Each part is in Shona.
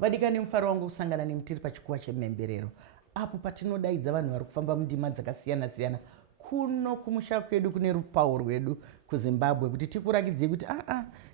Vadikani mufaro wangu kusangana nemi tiri pachikuva chemhemberero apo patinodaidza vanhu vari kufamba mundima dzakasiyana-siyana kuno kumusha kwedu kune rupawo rwedu kuZimbabwe kuti tikurakidzei kuti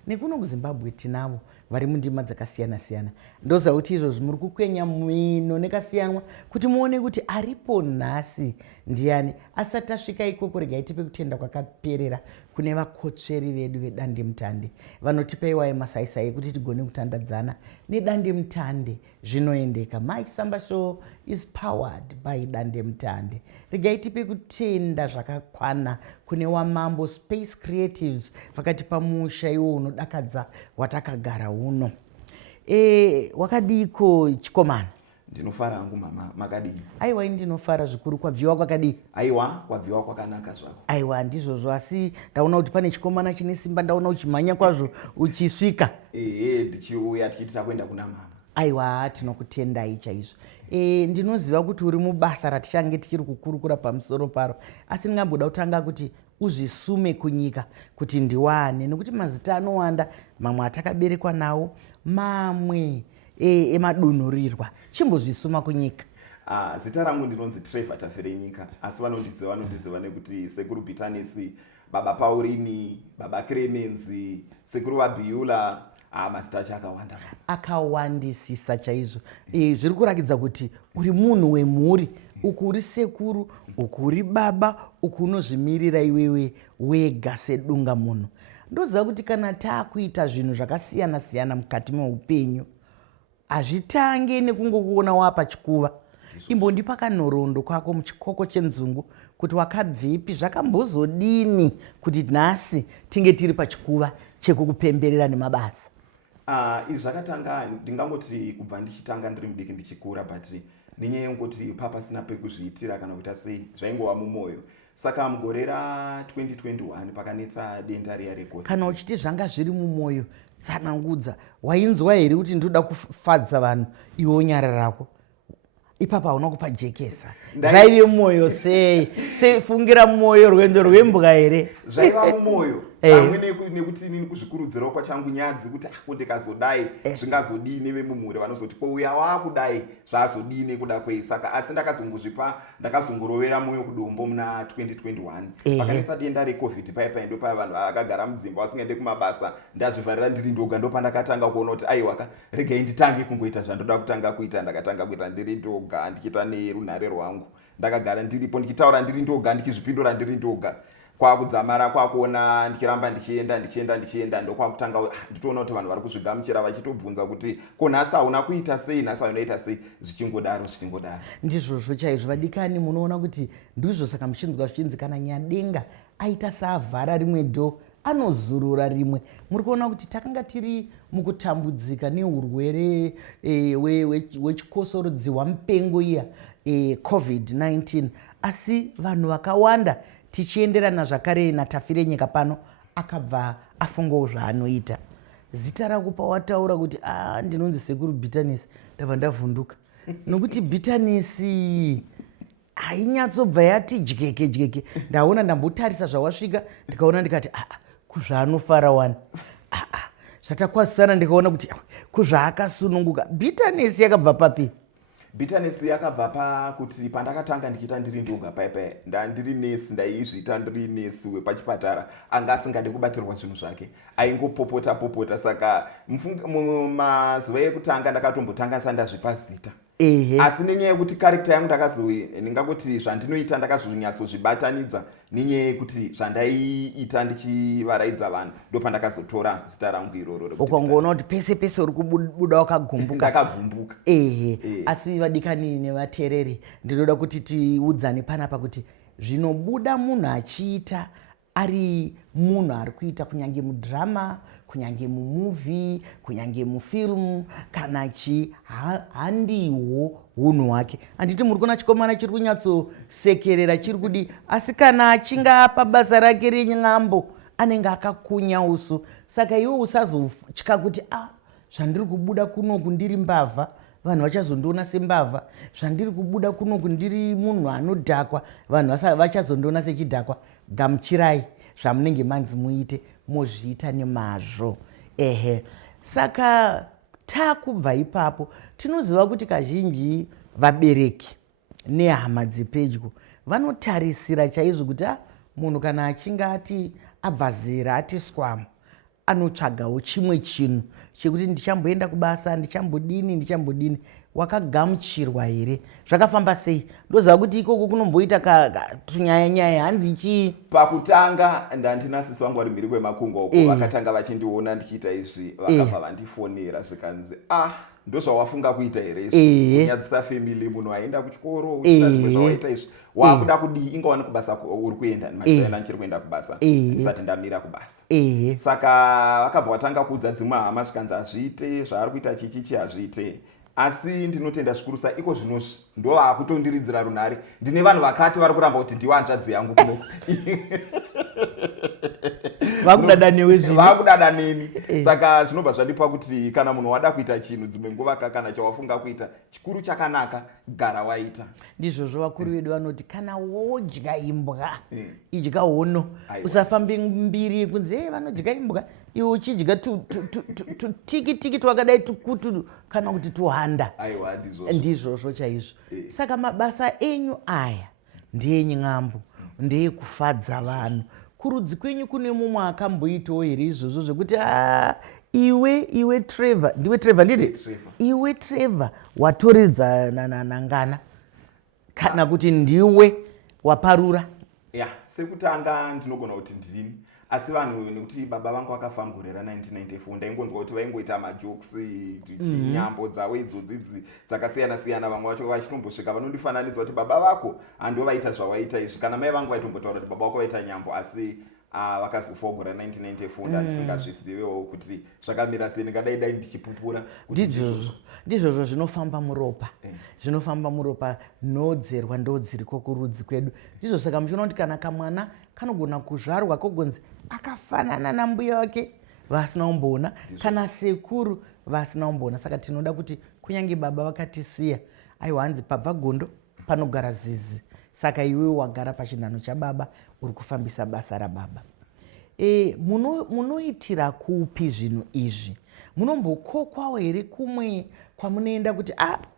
nekuno kuZimbabwe tinavo vari mundima dzakasiyana-siyana. Ndoziva kuti izvozvi muri kukwenya mino nekasiyanwa kuti muone kuti aripo nhasi ndiani. Asati tasvika ikoko regai tipe kutenda kwakaperera kune vakotsveri vedu vedandemutande vanotipeiwayo masaisai ekuti tigone kutandadzana nedandemutande zvinoendeka. Mike Samba Show is powered by dandemutande. Regai tipe kutenda zvakakwana kune wamambo Space Creatives vakatipa musha iwo unodakadza watakagara uno. Wakadiko chikomana? Ndinofara hangu mama, makadii? Aiwa, ndinofara zvikuru. Kwabviwa kwakadii? Aiwa, kwabviwa kwakanaka zvako. Aiwa, ndizvozvo, asi ndaona kuti pane chikomana chine simba, ndaona uchimhanya kwazvo uchisvika. Tichiuya tichiitira kuenda kuna mama. Aiwa, tinokutendai chaizvo. Ndinoziva kuti uri mubasa ratichange tichiri kukurukura pamusoro paro, asi ndingamboda kutanga kuti uzvisume kunyika kuti ndiwane, nekuti mazita anowanda, mamwe atakaberekwa nawo, mamwe emadunhurirwa. Chimbozvisuma kunyika. Zita rangu ndinonzi Trevor Taferenyika, asi vanondiziva nekuti sekuru Bitanisi, baba Paurini, baba Clemenzi, sekuru vaBiula. Mazita acho akawanda, akawandisisa chaizvo. Zviri kurakidza kuti uri munhu wemhuri, uku uri sekuru, uku uri baba, uku unozvimirira iwewe wega sedunga munhu. Ndoziva kuti kana taakuita zvinhu zvakasiyana-siyana mukati meupenyu, hazvitange nekungokuona wapachikuva. Imbondipa kanhoroondo kwako muchikoko chenzungu kuti wakabvepi, zvakambozodini kuti nhasi tinge tiri pachikuva chekukupemberera nemabasa. Izvi zvakatanga, ndingangoti kubva ndichitanga ndiri mudiki ndichikura, but nenyaya yekungoti papasina pekuzviitira kana kuita sei, zvaingova mumwoyo. Saka mugore ra2021 pakanetsa denda riya reCOVID. Kana uchiti zvanga zviri mumwoyo, tsanangudza, wainzwa here kuti ndoda kufadza vanhu iwo nyara rako? Ipapa hauna kupajekesa. Zvaive mumwoyo sei? Fungira mumwoyo rwendo rwembwa here? Zvaiva mumwoyo. Pamwe nekuti inini kuzvikurudzirawo kwachangu nyadzi kuti ndikazodai zvingazodini vemumhuri vanozoti uya wakudai zvazodini kuda kwei. Saka asi ndakazongorovera mwoyo kudombo muna 2021 pakanetsa denda reCOVID. Paipai ndo paya vanhu vakagara mudzimba vasingaende kumabasa, ndazvivharira ndiri ndoga. Ndo pandakatanga kuona kuti aiwaka, regai nditange kungoita zvandoda kutanga kuita. Ndakatanga kuita ndiri ndoga, ndichiita nerunhare rwangu, ndakagara ndiripo ndichitaura ndiri ndoga, ndichizvipindura ndiri ndoga. Kwakudzamara kwakuona ndichiramba ndichienda ndokwakutanga nditoona kuti vanhu vari kuzvigamuchira vachitobvunza kuti ko nhasi hauna kuita sei, nhasi unoita sei, zvichingodaro. Ndizvozvo chaizvo vadikani, munoona kuti ndizvo saka muchinzwa zvichinzi kana Nyadenga aita saavhara rimwe dho anozurura rimwe. Muri kuona kuti takanga tiri mukutambudzika neurwere wechikosorodzihwa mupengo iya COVID-19, asi vanhu vakawanda tichienderana zvakare naTafirenyika pano akabva afungawo zvaanoita. Zita rako pawataura kuti ndinonzi sekuru Bitanisi, ndabva ndavhunduka. Nokuti Bitanisi hainyatsobva yati dyeke. Ndaona ndambotarisa zvawasvika ndikaona ndikati kuzvaanofara wani. Zvatakwazisana ndikaona kuti kuzvaakasununguka. Bitanisi yakabva papi? Bitanisi yakabva pakuti pandakatanga ndichiita ndiri ndoga paipai, ndandiri nesi, ndaizviita ndiri nesi wepachipatara, anga asingade kubatirwa zvinhu zvake, aingopopota. Saka mumazuva ekutanga ndakatombotanga ndazvipa zita. Asi nenyaya yekuti karekta yangu ndingangoti zvandinoita ndakazonyatsozvibatanidza nenyaya yekuti zvandaiita ndichivaraidza vanhu, ndo pandakazotora zita rangu iroro. Ukangoona kuti pese pese uri kubuda wakagumbuka. Ndakagumbuka. Asi vadikani nevateereri, ndinoda kuti tiudzane panapa kuti zvinobuda munhu achiita ari munhu ari kuita kunyange mudhirama, kunyange mumuvhi, kunyange mufilmu, kana handiwo hunhu hwake. Handiti muri kuona chikomana chiri kunyatsosekerera chiri kudi, asi kana achinge apa basa rake renyambo anenge akakunya usu. Saka iwe usazotya kuti zvandiri kubuda kunoku ndiri mbavha, vanhu vachazondiona sembavha. Zvandiri kubuda kunoku ndiri munhu anodhakwa, vanhu vachazondiona sechidhakwa. Gamuchirai zvamunenge manzi muite, mozviita nemazvo. Saka Takubva ipapo tinoziva kuti kazhinji vabereki nehama dzepedyo vanotarisira chaizvo kuti munhu kana achinge ati abva zera ati swamu anotsvagawo chimwe chinhu chekuti ndichamboenda kubasa, ndichambodini. Wakagamuchirwa here? Zvakafamba sei? Ndoziva kuti ikoko kunomboita tunyaya hanzi chii? Pakutanga ndandinasisi wangu vari mhiri kwemakungwa uko vakatanga vachindiona ndichiita izvi vakabva vandifonera zvikanzi ndozvawafunga kuita here izvi kunyadzisa family, munhu aenda kuchikoro uchida zvimwe zvawaita izvi wakuda kudii? Inga wani kubasa uri kuenda ndimachienda ndichiri kuenda kubasa ndisati ndamira kubasa. Saka vakabva vatanga kuudza dzimwe hama zvikanzi hazviite, zvaari kuita chichichi hazviite. Asi ndinotenda zvikurusa iko zvinozvi ndo vakutondiridzira runhare. Ndine vanhu vakati vari kuramba kuti ndiwe hanzvadzi yangu kuno. Vakudada newe zvino. Vakudada neni. Saka zvinobva zvandipa kuti kana munhu wada kuita chinhu dzimwe nguva kana chawafunga kuita chikuru chakanaka gara waita. Ndizvozvo vakuru vedu vanoti kana wodya imbwa idya hono. Usafambe mbiri kunzi vanodya imbwa iwe uchidya tutiki twakadai tukutu kana kuti tuhanda. Ndizvozvo chaizvo. Saka mabasa enyu aya ndeyenyambo, ndeyekufadza vanhu. Kurudzi kwenyu kune mumwe akamboitawo here izvozvo zvekuti iwe Trevor, ndiwe Trevor nditi? Iwe Trevor watoredzana nangana kana kuti ndiwe waparura? Sekutanga ndinogona kuti ndini. Asi vanhu nekuti baba vangu vakafa mugore ra1994 ndaingonzwa kuti vaingoita majokes nyambo dzavo idzodzi dzakasiyana-siyana. Vamwe vacho vachitombosvika vanondifananidza kuti baba vako handiwo vaita zvawaita izvi, kana mai vangu vaitombotaura kuti baba vako vaita nyambo, asi vakazofa gore ra1994 ndandisingazvizivewo kuti zvakamira sei. Ndingadai dai ndichipupura. Ndizvozvo zvinofamba muropa, zvinofamba muropa, nhodzerwa ndodziriko kurudzi kwedu. Ndizvo saka muchiona kuti kana kamwana kanogona kuzvarwa kogonzi akafanana nambuya wake vasina kumboona, kana sekuru vasina kumboona. Saka tinoda kuti kunyange baba vakatisiya, aiwa hanzi pabva gondo panogara zizi. Saka iwe wagara pachinhano chababa uri kufambisa basa rababa. Munoitira kupi zvinhu izvi? Munombokokwawo here kumwe kwamunoenda kuti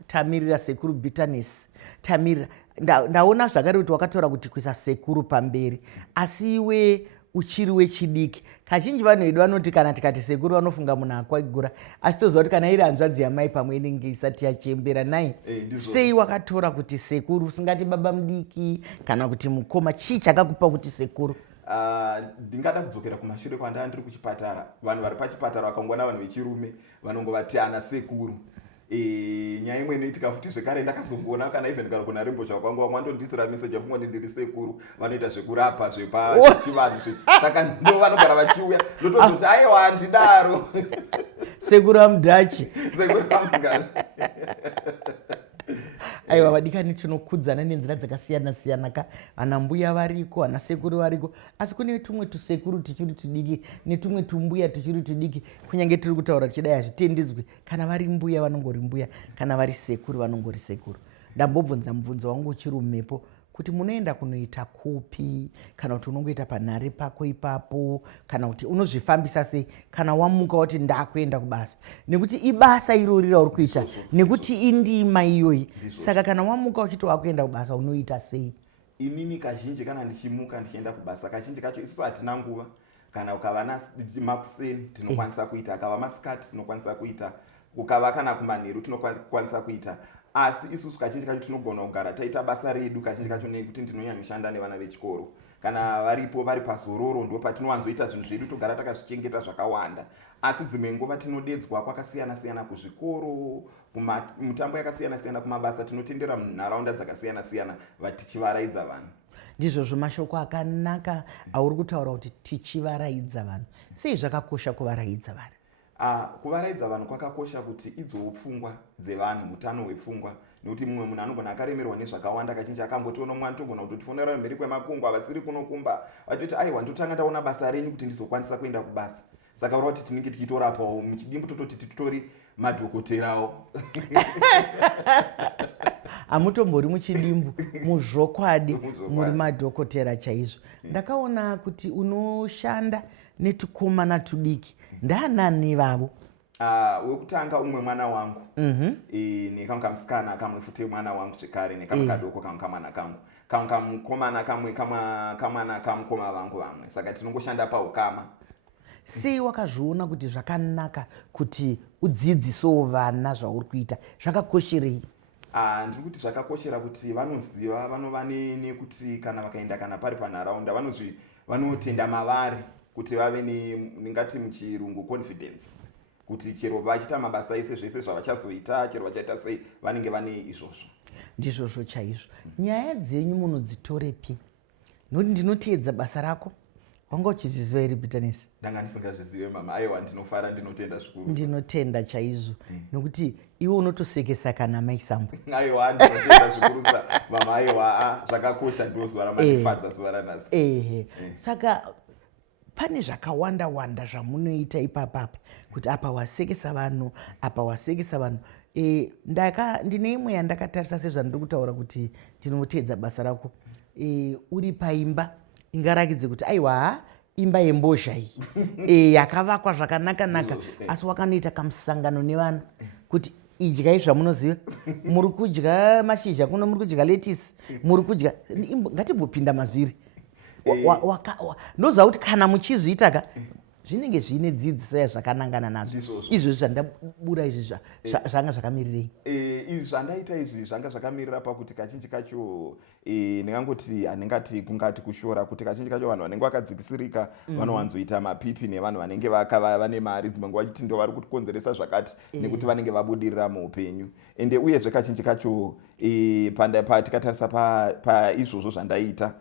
tamirira sekuru bitterness, tamirira? Ndaona zvakare kuti wakatora kuti kuisa sekuru pamberi, asi iwe uchiri wechidiki. Kazhinji vanhu vedu vanoti kana tikati sekuru vanofunga munhu akwaigura, asi toziva kuti kana iri hanzvadzi yamai pamwe inenge isati yachembera nai. Sei wakatora kuti sekuru usingati baba mudiki kana kuti mukoma? Chii chakakupa kuti sekuru? Ndingada kudzokera kumashure kwandanga ndiri kuchipatara. Vanhu vari pachipatara vakangona vanhu vechirume vanongovati ana sekuru. Nyaya imwe inoitika futi zvekare ndakazongoona kana even kana kuna rembozha kwangu vamwe vandondisira message afunga kuti ndiri sekuru vanoita zvekurapa zvepachivanhu. Saka ndo vanogara vachiuya ndotozoti aiwa handidaro. Sekuru amudhachi. Sekuru amudhachi. Aiwa vadikani tinokudzana nenzira dzakasiyana-siyana ka. Ana mbuya variko, ana sekuru variko, asi kune tumwe tusekuru tichiri tudiki netumwe tumbuya tichiri tudiki. Kunyange tiri kutaura tichidai hazvitendidzwi. Kana vari mbuya vanongori mbuya, kana vari sekuru vanongori sekuru. Ndambobvunza mubvunzo wangu uchiri mumhepo kuti munoenda kunoita kupi, kana kuti unongoita panhare pako ipapo, kana kuti unozvifambisa sei kana wamuka wati ndakuenda kubasa, nekuti ibasa irori rauri kuita, nekuti indima iyoyi. Saka kana wamuka uchiti wakuenda kubasa unoita sei? Inini kazhinji kana ndichimuka ndichienda kubasa, kazhinji kacho isusu hatina nguva. Kana ukava makuseni tinokwanisa kuita, akava masikati tinokwanisa kuita, ukava kana kumanheru tinokwanisa kuita. Asi isusu kazhinji kacho tinogona kugara taita basa redu. Kazhinji kacho nekuti ndinonyanya nevana vechikoro, kana varipo vari pazororo ndo patinowanzoita zvinhu zvedu togara takazvichengeta zvakawanda. Asi dzimwe nguva tinodedzwa kwakasiyana-siyana kuzvikoro, mutambo yakasiyana-siyana, kumabasa tinotendera munharaunda dzakasiyana-siyana tichivaraidza vanhu. Ndizvozvo mashoko akanaka auri kutaura kuti tichivaraidza vanhu. Sei zvakakosha kuvaraidza vanhu? Kuvaraidza vanhu kwakakosha kuti idzowo pfungwa dzevanhu, utano hwepfungwa. Nekuti mumwe munhu anogona akaremerwa nezvakawanda kazhinji akambotiona mumwe anotogona kutotifonera mberi kwemakungwa vasiri kunokumba vachiti aiwa ndotanga ndaona basa renyu kuti ndizokwanisa kuenda kubasa. Saka uri kuti tinenge tichitorapawo muchidimbu tototi titori madhokoterawo. Hamutombori muchidimbu, muzvokwadi muri madhokotera chaizvo. Ndakaona kuti unoshanda netukomana tudiki. Ndanani vavo? wekutanga umwe mwana wangu nekamwe kamusikana kamwe futi mwana wangu zvekare nekamwe kadoko kamwe kamwana kangu kamwe kamukomana kamwe kamwana kamukoma vangu vamwe saka tinongoshanda paukama. Sei wakazviona kuti zvakanaka kuti udzidzisewo vana zvauri kuita zvakakosherei? Ndiri kuti zvakakoshera kuti vanoziva vanova nekuti kana vakaenda kana pari panharaunda vanotenda mavari kuti vave ningati muchirungu confidence kuti chero vachiita mabasa ese zvese zvavachazoita chero vachaita sei vanenge vane izvozvo. Ndizvozvo chaizvo. Nyaya dzenyu munodzitorepi? Nokuti ndinoteedza basa rako. Wanga uchizviziva iri Bitterness? Ndanga ndisingazvizive mama. Aiwa, ndinofara, ndinotenda zvikuru. Ndinotenda chaizvo nokuti iwe unotosekesa kana maisambo. Aiwa, ndinotenda zvikuru mama. Aiwa, zvakakosha ndozuva ramandifadza zuva ranhasi. Saka pane zvakawanda wanda zvamunoita ipapapa kuti apa wasekesa vanhu apa wasekesa vanhu. Ndine imwe yandakatarisa sezvandiri kutaura kuti ndinoteedza basa rako. Uri paimba ingarakidze kuti aiwa imba yembozha iyi yakavakwa zvakanaka asi wakanoita kamusangano nevana kuti idyai zvamunoziva, muri kudya mashizha kuno, muri kudya letisi, muri kudya ngatimbopinda mazviri. Ndoziva kuti kana muchizviitaka zvinenge zvine dzidziso zvakanangana nazvo. Izvozvi zvandabura izvi zvanga zvakamirirei? Izvi zvandaita izvi zvanga zvakamirira pakuti kazhinji kacho ndingangoti handingati kungati kushora kuti kazhinji kacho vanhu vanenge vakadzikisirika vanowanzoita mapipi nevanhu vanenge vane mari dzimwe nguva chiti ndo vari kukonzeresa zvakati nekuti vanenge vabudirira muupenyu. Ende uyezve kazhinji kacho tikatarisisa paizvozvo zvandaita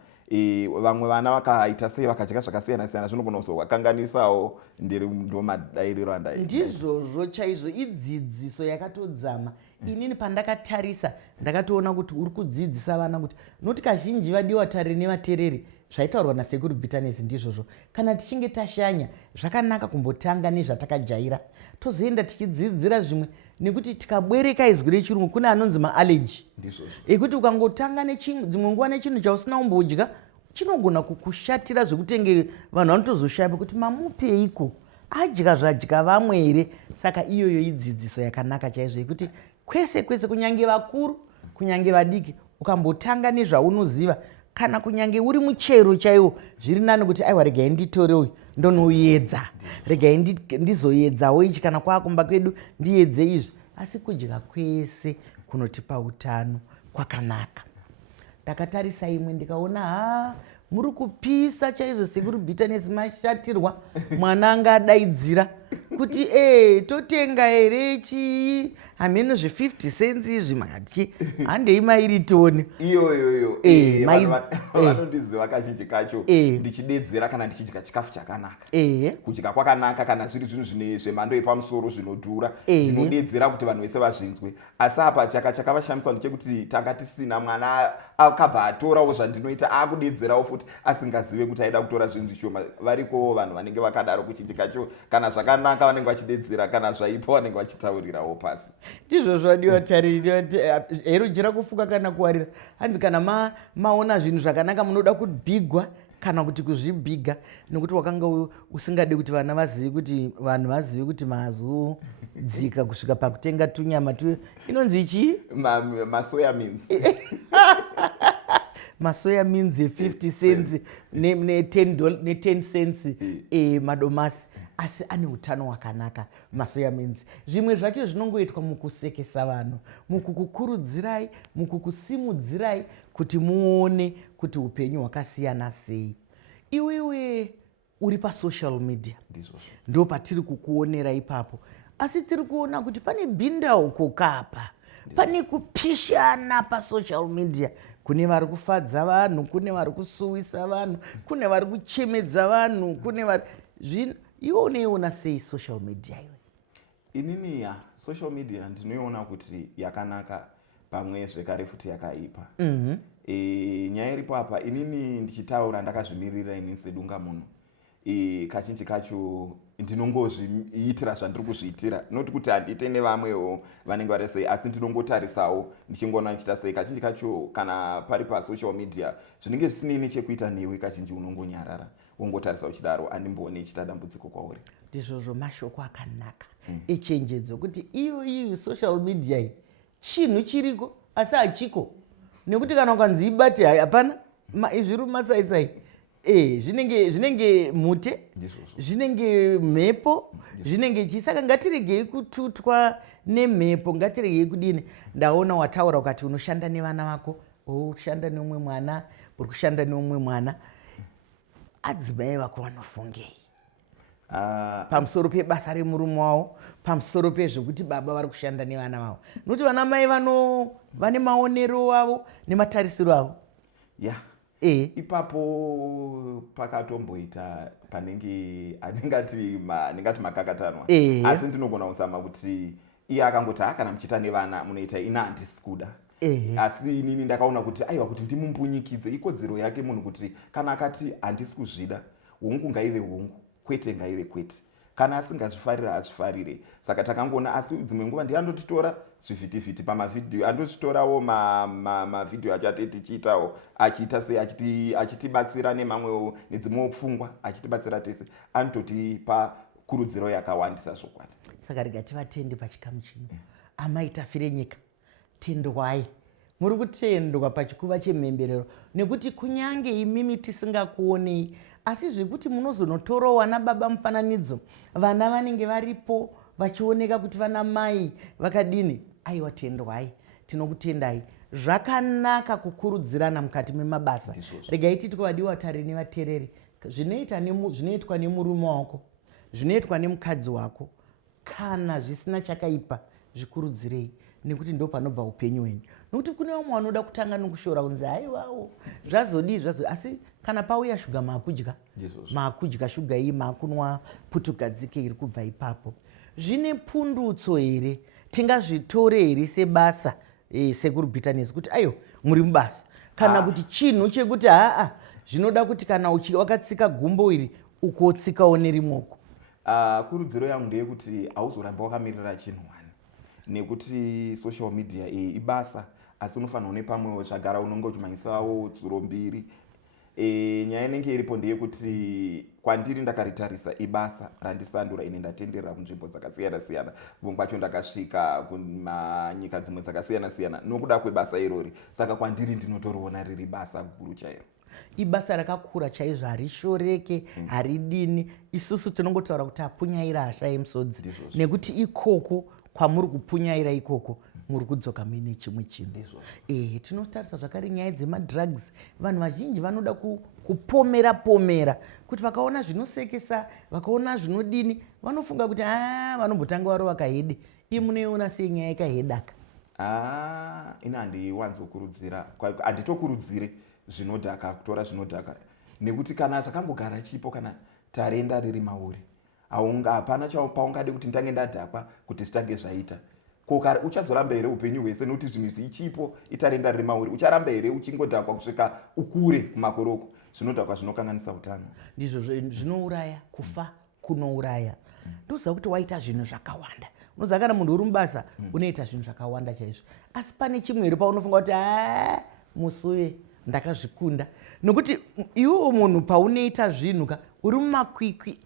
vamwe vana vakaita sei vakadya zvakasiyana siyana zvinogona kuzovakanganisawo ndo madairiro andaita. Ndizvozvo chaizvo idzidziso yakatodzama. Inini pandakatarisa ndakatoona kuti uri kudzidzisa vana kuti noti kazhinji vadiwa tariri nevatereri zvaitaurwa nasekuru Bitterness ndizvozvo. Kana tichinge tashanya zvakanaka kumbotanga nezvatakajaira tozoenda tichidzidzira zvimwe nekuti tikabwereka izwi rechirungu kune anonzi maallergy ekuti ukangotanga dzimwe nguva nechinhu chausina kumbodya chinogona kukushatira zvekutenge vanhu vanotozoshaya kuti mamupeiko adya zvadya vamwe here. Saka iyoyo idzidziso yakanaka chaizvo yekuti kwese kwese kunyange vakuru kunyange vadiki ukambotanga nezvaunoziva kana kunyange uri muchero chaiwo zviri nani kuti aiwa regai nditorewo ndonoyedza, regai ndizoyedzawo ichi kana kwakumba kwedu ndiyedze izvi. Asi kudya kwese kunotipa utano kwakanaka. Ndakatarisa imwe ndikaona muri kupisa chaizvo sekuru Bitterness mashatirwa. Mwana anga adaidzira kuti totenga here chii hameno zve50 cents izvi mati handei mairi toni iyoyoyo vanondiziva kazhinji kacho ndichidedzera kana ndichidya chikafu chakanaka. Kudya kwakanaka kana zviri zvinhu zvemhando yepamusoro zvinodhura ndinodedzera kuti vanhu vese vazvinzwe. Asi apa chakavashamisa ndechekuti tanga tisina mwana akabva atorawo zvandinoita akudedzerawo futi asingazive kuti aida kutora zvinhu zvishoma. Varikowo vanhu vanenge vakadaro kuzhinji kacho kana zvakanaka vanenge vachidedzera kana zvaipa vanenge vachitaurirawo pasi. Ndizvo zvadiwa tariri herujira kufuka kana kuwarira. Hanzi kana maona zvinhu zvakanaka munoda kubhigwa kana kuti kuzvibhiga nekuti wakanga usingade kuti vana vazive kuti vanhu vazive kuti mazodzika kusvika pakutenga tunyama inonzi ichi masoya means masoya means 50 cents ne10 cents madomasi. Asi ane utano hwakanaka masoya means. Zvimwe zvacho zvinongoitwa mukusekesa vanhu, mukukukurudzirai, mukukusimudzirai kuti muone kuti upenyu hwakasiyana sei. Iwewe uri pasocial media ndo patiri kukuonera ipapo, asi tiri kuona kuti pane bhindauko kapa, pane kupishana pasocial media. Kune vari kufadza vanhu, kune vari kusuwisa vanhu, kune vari kuchemedza vanhu, kune vari iwe unoiona sei social media iwe? Inini social media ndinoiona kuti yakanaka pamwe zvekare futi yakaipa. Nyaya iripo apa inini ndichitaura ndakazvimirira inini sedunga munhu. Kazhinji kacho ndinongozviitira zvandiri kuzviitira, noti kuti handiite nevamwewo vanenge vari sei, asi ndinongotarisawo ndichingoona ndichita sei. Kazhinji kacho kana pari pasocial media zvinenge zvisinei nechekuita newe, kazhinji unongonyarara wongotarisa uchidaro andimboone ichita dambudziko kwauri. Ndizvozvo mashoko akanaka echenjedzo kuti iyo social media iyi chinhu chiriko asi hachiko, nekuti kana ukanzi ibate hapana zviri mumasaisai zvinenge mute, zvinenge mhepo, zvinenge chi. Saka ngatiregei kututwa nemhepo, ngatiregei kudini. Ndaona wataura ukati unoshanda nevana vako, ushanda neumwe mwana, uri kushanda neumwe mwana. Adzimai vako vanofungei pamusoro pebasa remurume wavo, pamusoro pezvekuti baba vari kushanda nevana vavo? Nokuti vana mai vane maonero avo nematarisiro avo. Ipapo pakatomboita panenge ndingati makakatanwa, asi ndinogona kuzama kuti iye akangoti kana muchita nevana munoita ina handisi kuda. Asi inini ndakaona kuti aiwa kuti ndimumbunyikidze, ikodzero yake munhu kuti kana akati handisi kuzvida, hongu ngaive hongu, kwete ngaive kwete. Kana asingazvifarira azvifarire. Saka takangoona, asi dzimwe nguva ndiandotitora zvivhitivhiti pamavhidhiyo, andozvitorawo mavhidhiyo achati tichiitawo, achiita sei achitibatsira nemamwewo nedzimwewo pfungwa, achitibatsira tese, anototipa kurudziro yakawandisa zvokwadi. Saka rega tivatende pachikamu chino. Amai tafire nyika, tendwai. Muri kutendwa pachikuva chemhemberero, nekuti kunyange imimi tisingakuonei, asi zvekuti munozonotorawo vana baba mufananidzo, vana vanenge varipo vachioneka kuti vana mai vakadini. Aiwa, tendwai, tinokutendai. Zvakanaka kukurudzirana mukati memabasa. Regai titi kuvadiwa tari nevatereri, zvinoitwa nemurume wako, zvinoitwa nemukadzi wako, kana zvisina chakaipa zvikurudzirei, nekuti ndo panobva upenyu hwenyu. Nokuti kune vamwe vanoda kutanga nokushora kunzi haiwawo zvazodii, asi kana pauya shuga maakudya shuga iyi, maakunwa putugadzike iri kubva ipapo. Zvine pundutso here? Tingazvitore here sebasa sekurubhitanisi kuti ayo muri mubasa, kana kuti chinhu chekuti zvinoda kuti kana wakatsika gumbo iri ukotsikawo nerimoko? Kurudziro yangu ndeyekuti hauzoramba wakamirira chinhu wani, nekuti social media ibasa, asi unofanira une pamwewo zvagara unonge uchimanyisawo dzuro mbiri. Nyaya inenge iripo ndeyekuti kwandiri ndakaritarisa ibasa randisandura ine ndatenderera kunzvimbo dzakasiyana siyana, vamwe kwacho ndakasvika kumanyika dzimwe dzakasiyana siyana nokuda kwebasa irori. Saka kwandiri ndinotoriona riri basa guru chairo. Ibasa rakakura chaizvo, harishoreke, haridini. Isusu tinongotaura kuti apunyaira hasha yemusodzi, nekuti ikoko kwamuri kupunyaira ikoko muri kudzoka muine chimwe chinhu. Tinotarisa zvakare nyaya dzemadrugs. Vanhu vazhinji vanoda kupomera kuti vakaona zvinosekesa, vakaona zvinodini, vanofunga kuti vanombotanga varova kahede. Iyi munoiona sei nyaya yekahedaka? Ina handiwanzokurudzira, handitokurudzire zvinodhaka, kutora zvinodhaka, nekuti kana takambogara chipo, kana tarenda riri mauri, hapana paungade kuti ndange ndadhakwa kuti zvitange zvaita. Uchazoramba here upenyu hwese, nokuti zvinhu zvichipo, itarenda riri mauri, ucharamba here uchingodhakwa kusvika ukure kumakoroko? Zvinodhakwa zvinokanganisa utano. Ndizvo zvinouraya, kufa kunouraya. Ndoziva kuti waita zvinhu zvakawanda. Unoziva kana munhu uri mubasa unoita zvinhu zvakawanda chaizvo, asi pane chimwe here paunofunga kuti musuye ndakazvikunda. Nokuti iwewo munhu paunoita zvinhu uri mumakwikwi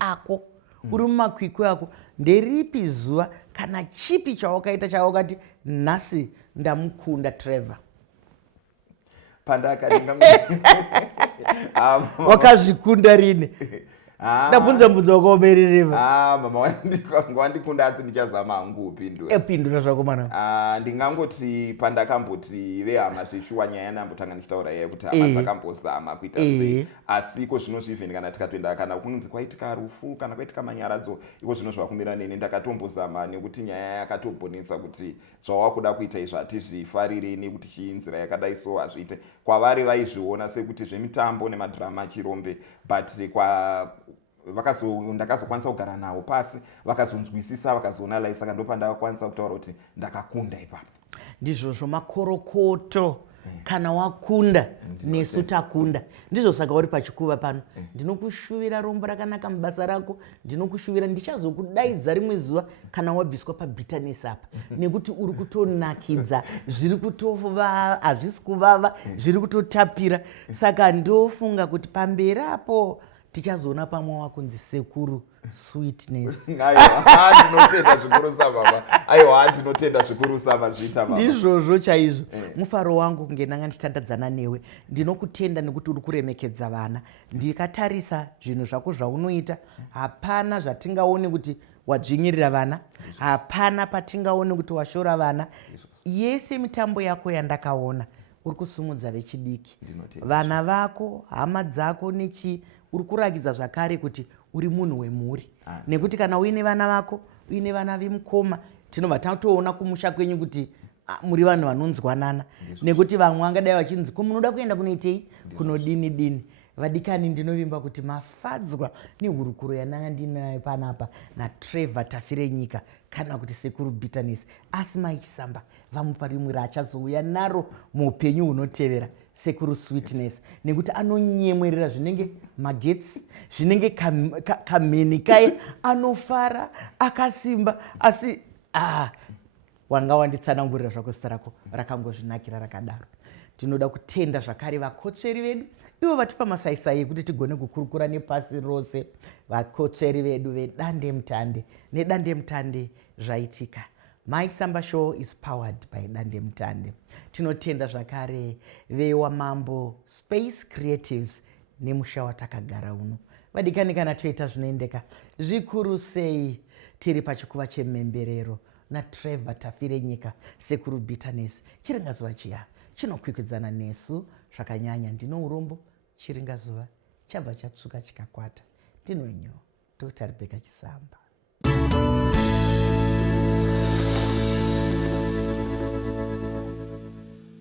ako, nderipi zuva kana chipi chawakaita chawakati nhasi ndamukunda Trevor? Wakazvikunda rini? Ndabvunza mbudzi wakaomerereva. Mama wandikunda, asi ndichazama hangu upindura. Pindura zvako mana. Ndingangoti pandakamboti vehama zveshuwa nyaya yandambotanga ndichitaura yaya kuti hama dzakambozama kuita sei, asi iko zvino zvivheni kana tikatoenda kana kunonzi kwaitika rufu kana kwaitika manyaradzo, iko zvino zvakumira nene ndakatombozama, nekuti nyaya yakatombonetsa kuti zvawakuda kuita izvo hatizvifarire, nekuti chiinzira yakadai so hazviite. Kwavari vaizviona sekuti zvemitambo nemadhirama chirombe, but ndakazokwanisa kugara navo pasi, vakazonzwisisa, vakazoona saka ndopandakakwanisa kutaura kuti ndakakunda ipapo. Ndizvozvo makorokoto. Kana wakunda nesu takunda. Ndizvo saka uri pachikuva pano. Ndinokushuvira rombo rakanaka mubasa rako, ndinokushuvira ndichazokudaidza rimwe zuva kana wabviswa pabhitanisi apa, nekuti uri kutonakidza, zviri kutovava, hazvisi kuvava, zviri kutotapira. Saka ndofunga kuti pamberi apo tichazoona pamwe wakunzi sekuru sweetness. Aiwa, ndinotenda zvikuru sababa. Aiwa, ndinotenda zvikuru saba zviita baba. Ndizvozvo chaizvo. Mufaro wangu kunge ndanga ndichitandadzana newe. Ndinokutenda nekuti uri kuremekedza vana. Ndikatarisa zvinhu zvako zvaunoita, hapana zvatingaone kuti wadzvinyirira vana, hapana patingaone kuti washora vana. Yese mitambo yako yandakaona uri kusumudza vechidiki. Vana vako, hama dzako nechi uri kurakidza zvakare kuti uri munhu wemhuri. Nekuti kana uine vana vako, uine vana vemukoma, tinobva tatoona kumusha kwenyu kuti muri vanhu vanonzwanana. Nekuti vamwe vangadai vachinzi ko munoda kuenda kunoitei, kunodini dini. Vadikani ndinovimba kuti mafadzwa nehurukuro yandanga ndinayo panapa naTrevor Tafirenyika kana kuti sekuru Bitterness. Asi maisamba vamupa rimwe rachazouya naro muupenyu hunotevera, sekuru Sweetness, nekuti anonyemwerera zvinenge magetsi, zvinenge kamheni kaye, anofara akasimba. Asi wanga wanditsanangurira zvako zita rako rakangozvinakira rakadaro. Tinoda kutenda zvakare vakotsveri vedu, ivo vatipa masaisai ekuti tigone kukurukura nepasi rose, vakotsveri vedu vedande mutande nedande mutande zvaitika. Mike Samba Show is powered by Dande Mutande. Tinotenda zvakare vewamambo Space Creatives nemusha watakagara uno. Vadikani kana toita zvinoendeka zvikuru sei tiri pachikuva chemhemberero naTrevor Tafirenyika, sekuru Bitterness. Chiringazuva chiya chinokwikwidzana nesu zvakanyanya. Ndino urombo chiringazuva chabva chatsvuka chikakwata. Ndinonyo Dr. Rebecca Chisamba.